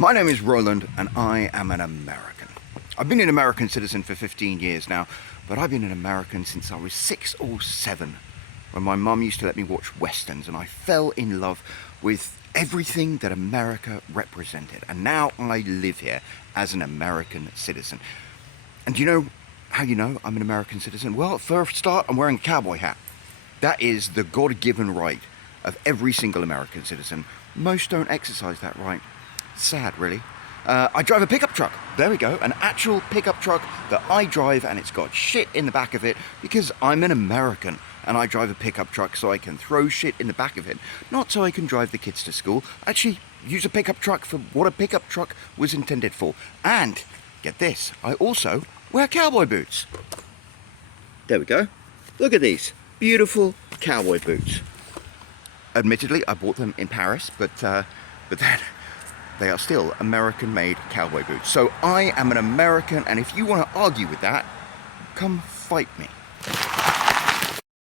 My name is Roland and I am an American. I've been an American citizen for 15 years now, but I've been an American since I was 6 or 7, when my mum used to let me watch westerns, and I fell in love with everything that America represented. And now I live here as an American citizen. And do you know how you know I'm an American citizen? Well, for a start, I'm wearing a cowboy hat. That is the God-given right of every single American citizen. Most don't exercise that right. Sad, really. I drive a pickup truck. There we go. An actual pickup truck that I drive, and it's got shit in the back of it because I'm an American and I drive a pickup truck so I can throw shit in the back of it. Not so I can drive the kids to school. I actually use a pickup truck for what a pickup truck was intended for. And, get this, I also wear cowboy boots. There we go. Look at these. Beautiful cowboy boots. Admittedly, I bought them in Paris, but then they are still American-made cowboy boots. So I am an American, and if you want to argue with that, come fight me.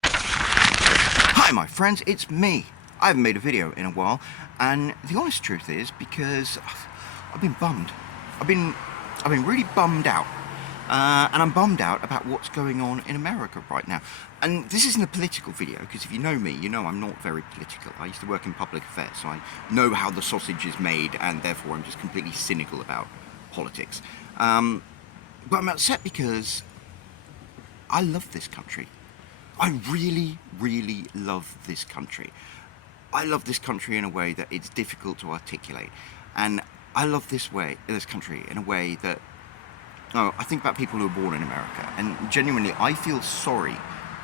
Hi, my friends, it's me. I haven't made a video in a while, and the honest truth is because I've been bummed. I've been really bummed out. And I'm bummed out about what's going on in America right now. And this isn't a political video, because if you know me, you know I'm not very political. I used to work in public affairs, so I know how the sausage is made, and therefore I'm just completely cynical about politics. But I'm upset because I love this country. I really, really love this country. I love this country in a way that it's difficult to articulate. And I love this country in a way that I think about people who are born in America, and genuinely I feel sorry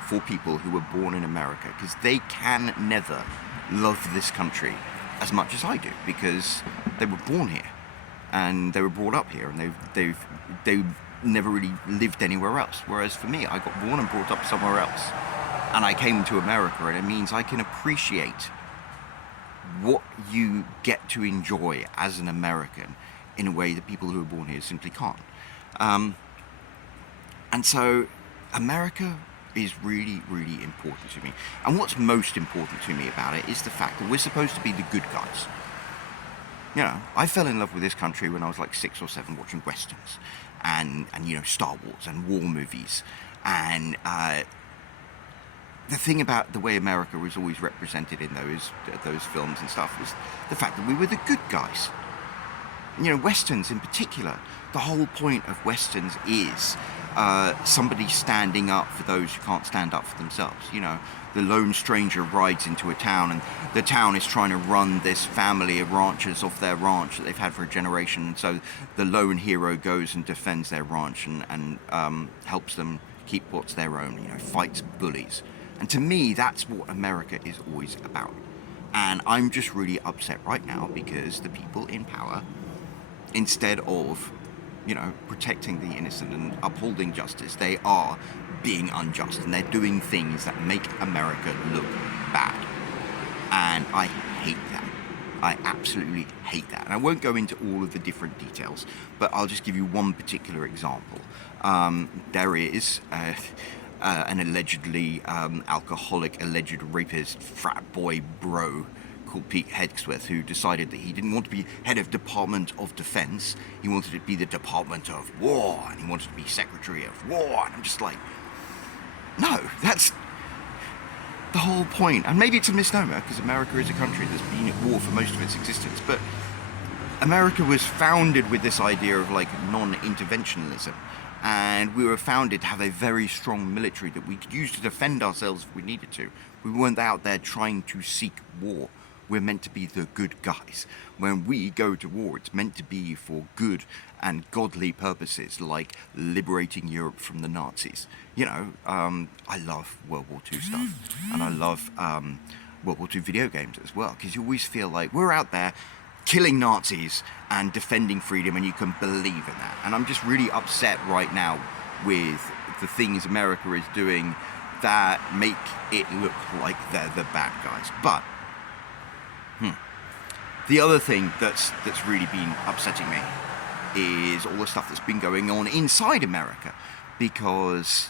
for people who were born in America, because they can never love this country as much as I do, because they were born here and they were brought up here, and they've never really lived anywhere else. Whereas for me, I got born and brought up somewhere else, and I came to America, and it means I can appreciate what you get to enjoy as an American in a way that people who are born here simply can't. And so America is really, really important to me. And what's most important to me about it is the fact that we're supposed to be the good guys. You know, I fell in love with this country when I was like 6 or 7, watching westerns and you know, Star Wars and war movies. And the thing about the way America was always represented in those films and stuff was the fact that we were the good guys. You know, westerns in particular, the whole point of westerns is somebody standing up for those who can't stand up for themselves. You know, the lone stranger rides into a town, and the town is trying to run this family of ranchers off their ranch that they've had for a generation. And so the lone hero goes and defends their ranch and helps them keep what's their own, you know, fights bullies. And to me, that's what America is always about. And I'm just really upset right now because the people in power, instead of, you know, protecting the innocent and upholding justice, they are being unjust, and they're doing things that make America look bad. And I hate that. I absolutely hate that. And I won't go into all of the different details, but I'll just give you one particular example. There is an allegedly alcoholic, alleged rapist, frat boy bro called Pete Hegsworth, who decided that he didn't want to be head of Department of Defense. He wanted to be the Department of War, and he wanted to be Secretary of War. And I'm just like, no, that's the whole point. And maybe it's a misnomer, because America is a country that's been at war for most of its existence, but America was founded with this idea of like non-interventionism, and we were founded to have a very strong military that we could use to defend ourselves if we needed to. We weren't out there trying to seek war. We're meant to be the good guys. When we go to war, it's meant to be for good and godly purposes, like liberating Europe from the Nazis. You know, I love World War II stuff, and I love World War II video games as well, because you always feel like we're out there killing Nazis and defending freedom, and you can believe in that. And I'm just really upset right now with the things America is doing that make it look like they're the bad guys. But the other thing that's really been upsetting me is all the stuff that's been going on inside America, because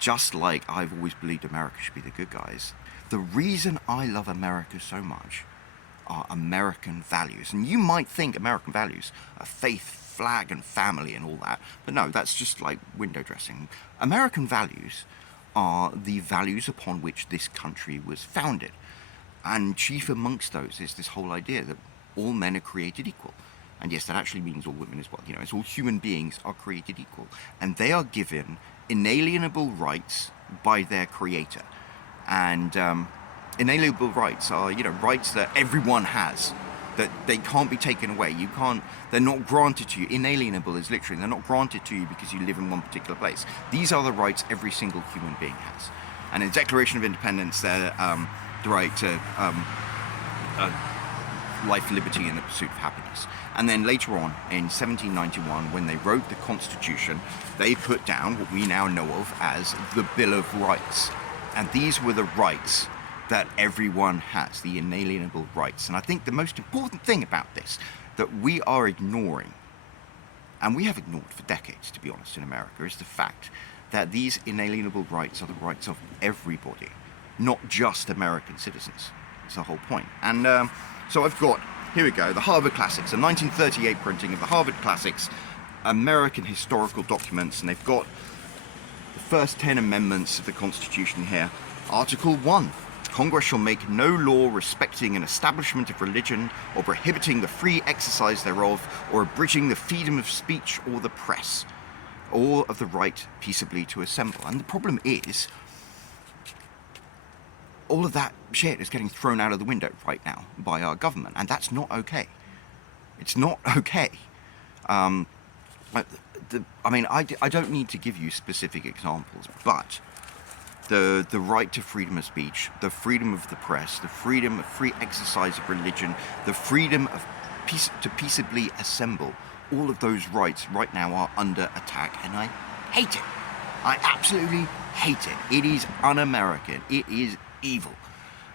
just like I've always believed America should be the good guys, the reason I love America so much are American values. And you might think American values are faith, flag, and family and all that, but no, that's just like window dressing. American values are the values upon which this country was founded. And chief amongst those is this whole idea that all men are created equal. And yes, that actually means all women as well. You know, it's all human beings are created equal. And they are given inalienable rights by their creator. And inalienable rights are, you know, rights that everyone has, that they can't be taken away. They're not granted to you. Inalienable is literally, they're not granted to you because you live in one particular place. These are the rights every single human being has. And in the Declaration of Independence, they're the right to life, liberty, and the pursuit of happiness. And then later on, in 1791, when they wrote the Constitution, they put down what we now know of as the Bill of Rights. And these were the rights that everyone has, the inalienable rights. And I think the most important thing about this, that we are ignoring, and we have ignored for decades, to be honest, in America, is the fact that these inalienable rights are the rights of everybody, not just American citizens. That's the whole point. And so I've got, here we go, the Harvard Classics, a 1938 printing of the Harvard Classics, American historical documents, and they've got the first 10 amendments of the Constitution here. Article 1. Congress shall make no law respecting an establishment of religion or prohibiting the free exercise thereof or abridging the freedom of speech or the press, or of the right peaceably to assemble. And the problem is, all of that shit is getting thrown out of the window right now by our government, and that's not okay. It's not okay. I don't need to give you specific examples, but the right to freedom of speech, the freedom of the press, the freedom of free exercise of religion, the freedom of to peaceably assemble, all of those rights right now are under attack, and I hate it. I absolutely hate it. It is un-American. It is evil.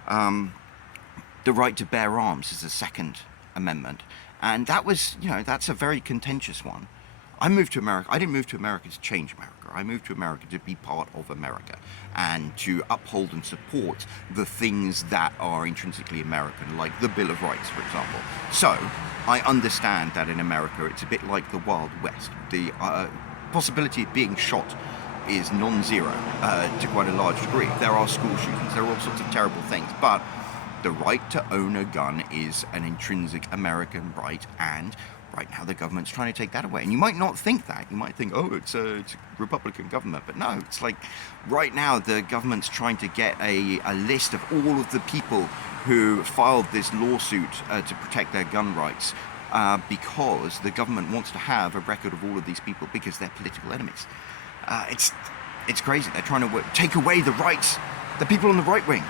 The right to bear arms is the Second Amendment, and that was, you know, that's a very contentious one. I moved to America. I didn't move to America to change America. I moved to America to be part of America and to uphold and support the things that are intrinsically American, like the Bill of Rights, for example. So I understand that in America it's a bit like the Wild West. The possibility of being shot is non-zero to quite a large degree. There are school shootings, there are all sorts of terrible things, but the right to own a gun is an intrinsic American right, and right now the government's trying to take that away. And you might not think that. You might think, oh, it's a Republican government. But no, it's like right now the government's trying to get a list of all of the people who filed this lawsuit to protect their gun rights because the government wants to have a record of all of these people because they're political enemies. It's crazy. They're trying to take away the rights that people on the right wing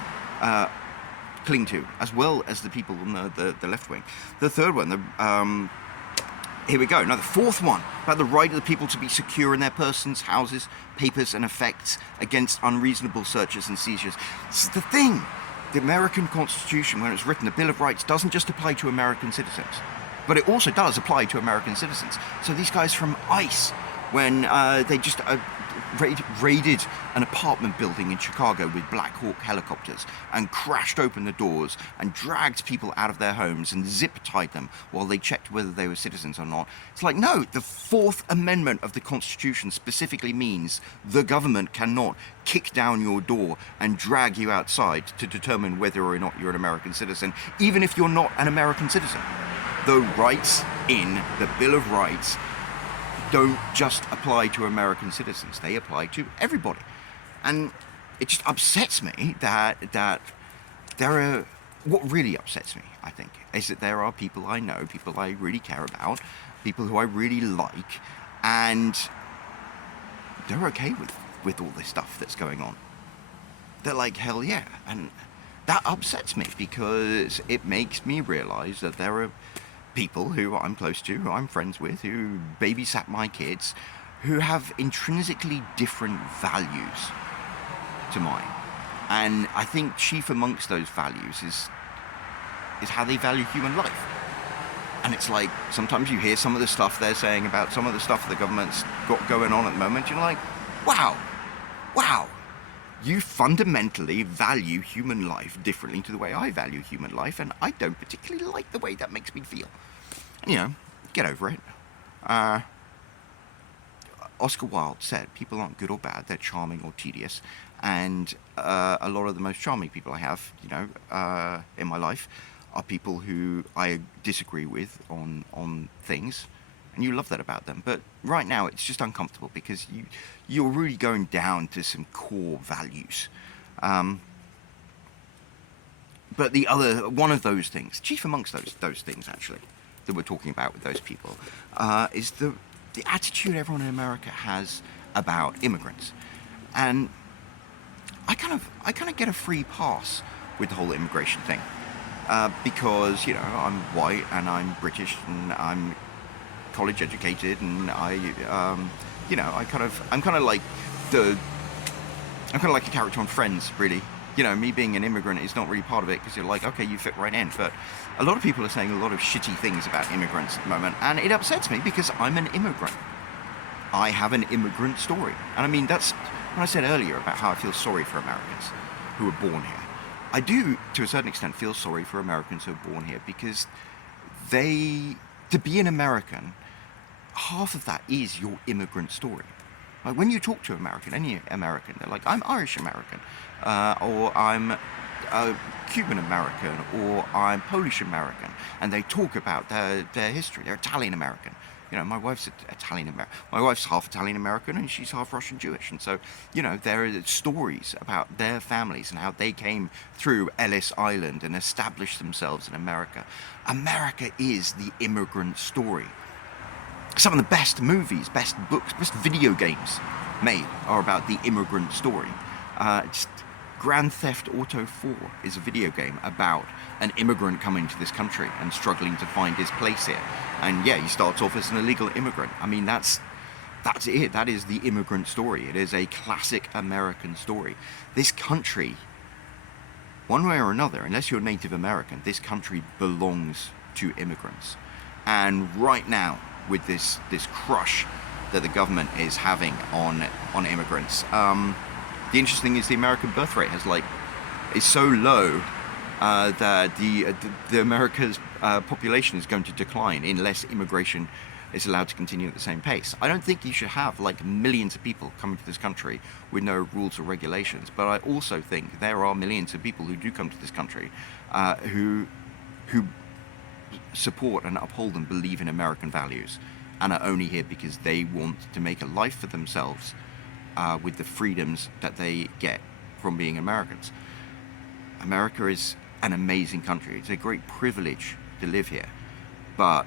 cling to, as well as the people on the left wing. The third one, here we go. Now the fourth one, about the right of the people to be secure in their persons, houses, papers, and effects against unreasonable searches and seizures. This is the thing. The American Constitution, when it was written, the Bill of Rights doesn't just apply to American citizens, but it also does apply to American citizens. So these guys from ICE, when they just raided an apartment building in Chicago with Black Hawk helicopters and crashed open the doors and dragged people out of their homes and zip-tied them while they checked whether they were citizens or not. It's like, no, the Fourth Amendment of the Constitution specifically means the government cannot kick down your door and drag you outside to determine whether or not you're an American citizen, even if you're not an American citizen. The rights in the Bill of Rights don't just apply to American citizens, they apply to everybody. And it just upsets me that there are, what really upsets me, I think, is that there are people I know, people I really care about, people who I really like, and they're okay with all this stuff that's going on. They're like, hell yeah. And that upsets me because it makes me realize that there are people who I'm close to, who I'm friends with, who babysat my kids, who have intrinsically different values to mine. And I think chief amongst those values is how they value human life. And it's like, sometimes you hear some of the stuff they're saying about some of the stuff the government's got going on at the moment, you're like, wow, you fundamentally value human life differently to the way I value human life, and I don't particularly like the way that makes me feel. You know, get over it. Oscar Wilde said, people aren't good or bad, they're charming or tedious. And a lot of the most charming people I have, in my life are people who I disagree with on things. And you love that about them. But right now, it's just uncomfortable because you're really going down to some core values. But one of those things, chief amongst those things actually, that we're talking about with those people, is the attitude everyone in America has about immigrants. And I kind of get a free pass with the whole immigration thing, because I'm white and I'm British and I'm college educated, and I'm kind of like a character on Friends, really. Me being an immigrant is not really part of it because you're like, okay, you fit right in. But a lot of people are saying a lot of shitty things about immigrants at the moment, and it upsets me because I'm an immigrant. I have an immigrant story. And I mean, that's when I said earlier about how I feel sorry for Americans who are born here. I do, to a certain extent, feel sorry for Americans who are born here because to be an American, half of that is your immigrant story. Like when you talk to any American, they're like, I'm Irish American, or I'm Cuban American, or I'm Polish American, and they talk about their history. They're Italian American. My wife's Italian American. My wife's half Italian American, and she's half Russian Jewish. And so, there are stories about their families and how they came through Ellis Island and established themselves in America. America is the immigrant story. Some of the best movies, best books, best video games made are about the immigrant story. Grand Theft Auto 4 is a video game about an immigrant coming to this country and struggling to find his place here. And yeah, he starts off as an illegal immigrant. I mean, that's it. That is the immigrant story. It is a classic American story. This country, one way or another, unless you're Native American, this country belongs to immigrants. And right now, with this crush that the government is having on immigrants, the interesting thing is the American birth rate is so low that the America's population is going to decline unless immigration is allowed to continue at the same pace. I don't think you should have millions of people coming to this country with no rules or regulations, but I also think there are millions of people who do come to this country who support and uphold and believe in American values and are only here because they want to make a life for themselves with the freedoms that they get from being Americans. America is an amazing country. It's a great privilege to live here. But,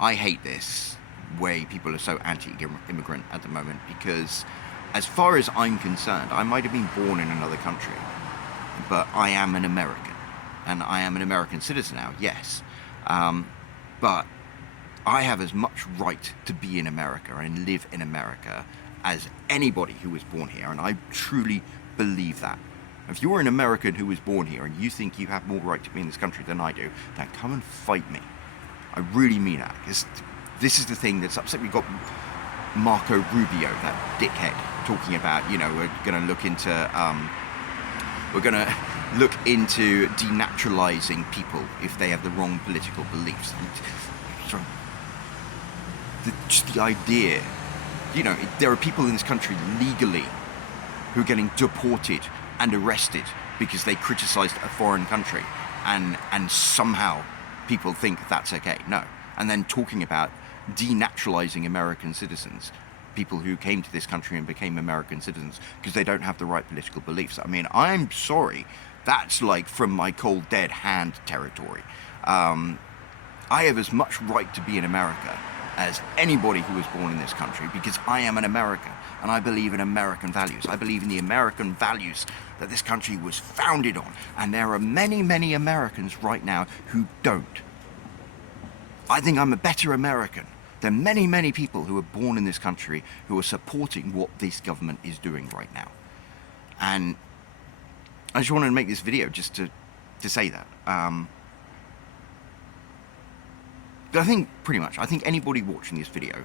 I hate this way people are so anti-immigrant at the moment because as far as I'm concerned, I might have been born in another country, but I am an American. And I am an American citizen now, yes. But I have as much right to be in America and live in America as anybody who was born here, and I truly believe that. If you're an American who was born here and you think you have more right to be in this country than I do, then come and fight me. I really mean that, because this is the thing that's upset. We've got Marco Rubio, that dickhead, talking about, we're going to look into denaturalizing people if they have the wrong political beliefs. So, just the idea, there are people in this country legally who are getting deported and arrested because they criticized a foreign country, and somehow people think that's okay. No. And then talking about denaturalizing American citizens, people who came to this country and became American citizens because they don't have the right political beliefs. I mean, I'm sorry, that's from my cold dead hand territory. I have as much right to be in America as anybody who was born in this country because I am an American and I believe in American values. I believe in the American values that this country was founded on, and there are many, many Americans right now who don't. I think I'm a better American than many, many people who are born in this country who are supporting what this government is doing right now. And I just wanted to make this video just to say that. But I think anybody watching this video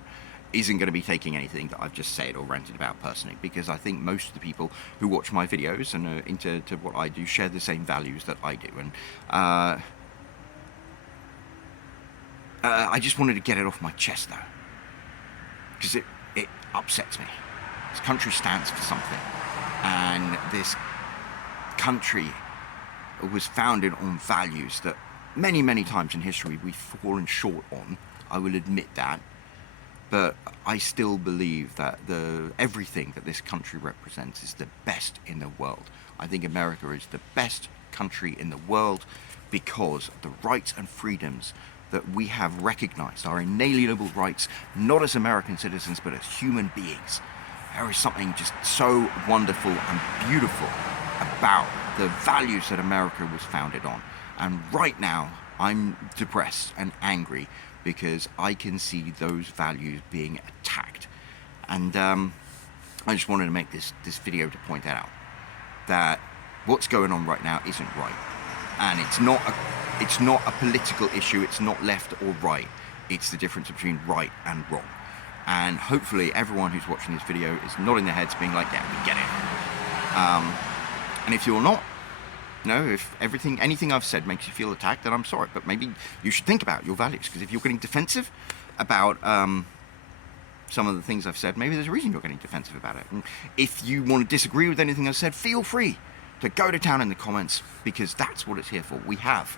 isn't going to be taking anything that I've just said or ranted about personally, because I think most of the people who watch my videos and are into what I do share the same values that I do. And I just wanted to get it off my chest, though, because it upsets me. This country stands for something, and this country was founded on values that many times in history we've fallen short on. I will admit that. But I still believe that everything that this country represents is the best in the world. I think America is the best country in the world because of the rights and freedoms that we have recognized, our inalienable rights, not as American citizens, but as human beings. There is something just so wonderful and beautiful about the values that America was founded on. And right now, I'm depressed and angry because I can see those values being attacked. And I just wanted to make this video to point that out, that what's going on right now isn't right. And it's not a political issue, it's not left or right, it's the difference between right and wrong. And hopefully everyone who's watching this video is nodding their heads being like, yeah, we get it. And if you're not, if anything I've said makes you feel attacked, then I'm sorry, but maybe you should think about your values, because if you're getting defensive about some of the things I've said, maybe there's a reason you're getting defensive about it. And if you want to disagree with anything I've said, feel free to go to town in the comments, because that's what it's here for. We have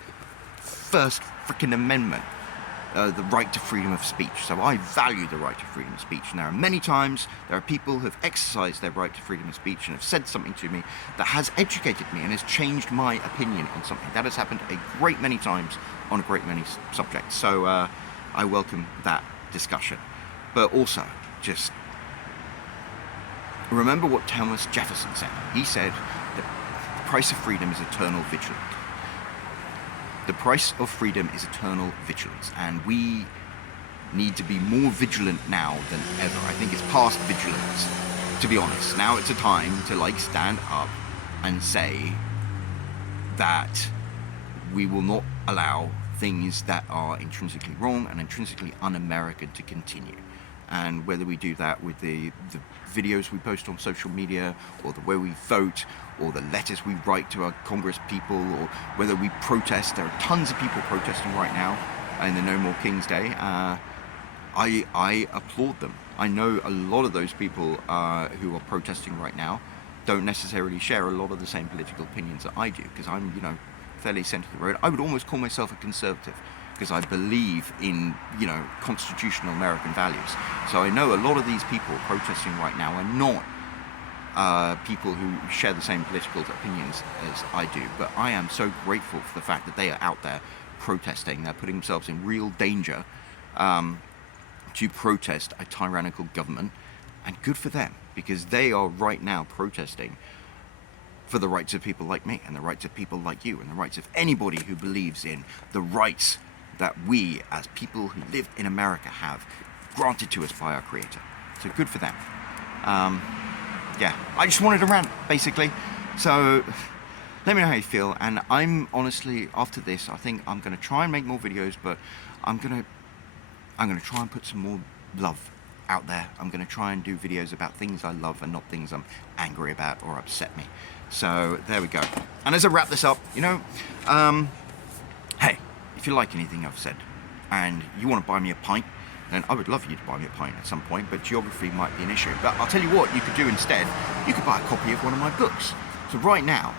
First frickin' Amendment, the right to freedom of speech. So I value the right to freedom of speech. And there are many times there are people who have exercised their right to freedom of speech and have said something to me that has educated me and has changed my opinion on something. That has happened a great many times on a great many subjects. So I welcome that discussion. But also, just remember what Thomas Jefferson said. He said that the price of freedom is eternal vigilance. The price of freedom is eternal vigilance, and we need to be more vigilant now than ever. I think it's past vigilance, to be honest. Now it's a time to stand up and say that we will not allow things that are intrinsically wrong and intrinsically un-American to continue. And whether we do that with the videos we post on social media, or the way we vote, or the letters we write to our Congress people, or whether we protest. There are tons of people protesting right now in the No More Kings Day. I applaud them. I know a lot of those people who are protesting right now don't necessarily share a lot of the same political opinions that I do, because I'm, fairly centre of the road. I would almost call myself a conservative, because I believe in, constitutional American values. So I know a lot of these people protesting right now are not people who share the same political opinions as I do, but I am so grateful for the fact that they are out there protesting. They're putting themselves in real danger to protest a tyrannical government, and good for them, because they are right now protesting for the rights of people like me, and the rights of people like you, and the rights of anybody who believes in the rights that we, as people who live in America, have granted to us by our Creator. So good for them. Yeah, I just wanted to rant, basically. So let me know how you feel. And I'm honestly, after this, I think I'm going to try and make more videos, but I'm going to try and put some more love out there. I'm going to try and do videos about things I love and not things I'm angry about or upset me. So there we go. And as I wrap this up, hey, if you like anything I've said and you want to buy me a pint, then I would love you to buy me a pint at some point, but geography might be an issue. But I'll tell you what you could do instead. You could buy a copy of one of my books. So right now,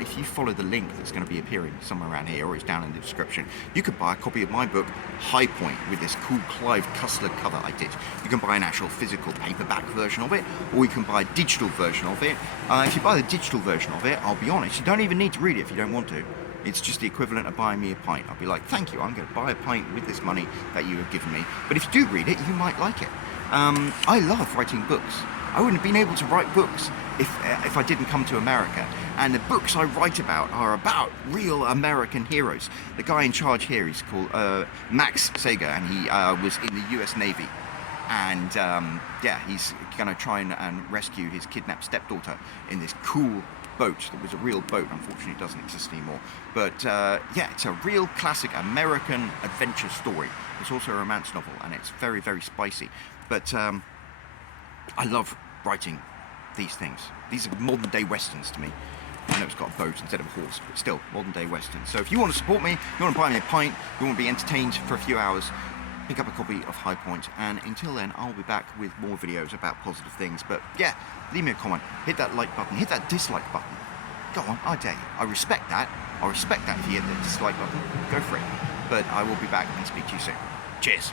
if you follow the link that's going to be appearing somewhere around here, or it's down in the description, you could buy a copy of my book, High Point, with this cool Clive Cussler cover I did. You can buy an actual physical paperback version of it, or you can buy a digital version of it. If you buy the digital version of it, I'll be honest, you don't even need to read it if you don't want to. It's just the equivalent of buying me a pint. I'll be like, thank you, I'm going to buy a pint with this money that you have given me. But if you do read it, you might like it. I love writing books. I wouldn't have been able to write books if I didn't come to America. And the books I write about are about real American heroes. The guy in charge here is called Max Sager, and he was in the US Navy. And yeah, he's going to try and rescue his kidnapped stepdaughter in this cool boat that was a real boat. Unfortunately, it doesn't exist anymore. But yeah, it's a real classic American adventure story. It's also a romance novel, and it's very, very spicy. But I love writing these things. These are modern day westerns to me. I know it's got a boat instead of a horse, but still, modern day westerns. So if you want to support me, you want to buy me a pint, you want to be entertained for a few hours, pick up a copy of High Point, and until then, I'll be back with more videos about positive things. But yeah, leave me a comment, hit that like button, hit that dislike button. Go on, I dare you. I respect that. I respect that if you hit the dislike button, go for it. But I will be back and speak to you soon. Cheers.